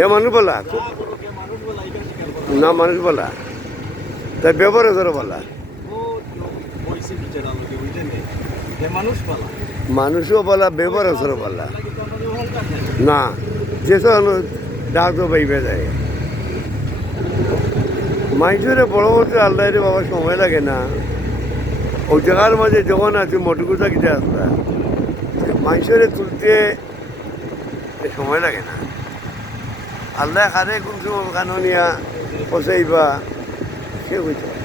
এ মানুষ বলা না মানুষ বলা তাই ব্যবহার ধরো বলা মানুষও বলা ব্যবহার ধরো বলা না যেসব ডাক তো পাইবে যায় মাইজুরে বড় বলতে আল্লাহ রে বাবা সময় লাগে না ওই জায়গার মাঝে যখন আছে মোটরকুটা কিনে আসতা মানুষের তুলতে সময় লাগে না আল্লাহ খারে কোন সময় কানুনিয়া পচাইবা সে হইতে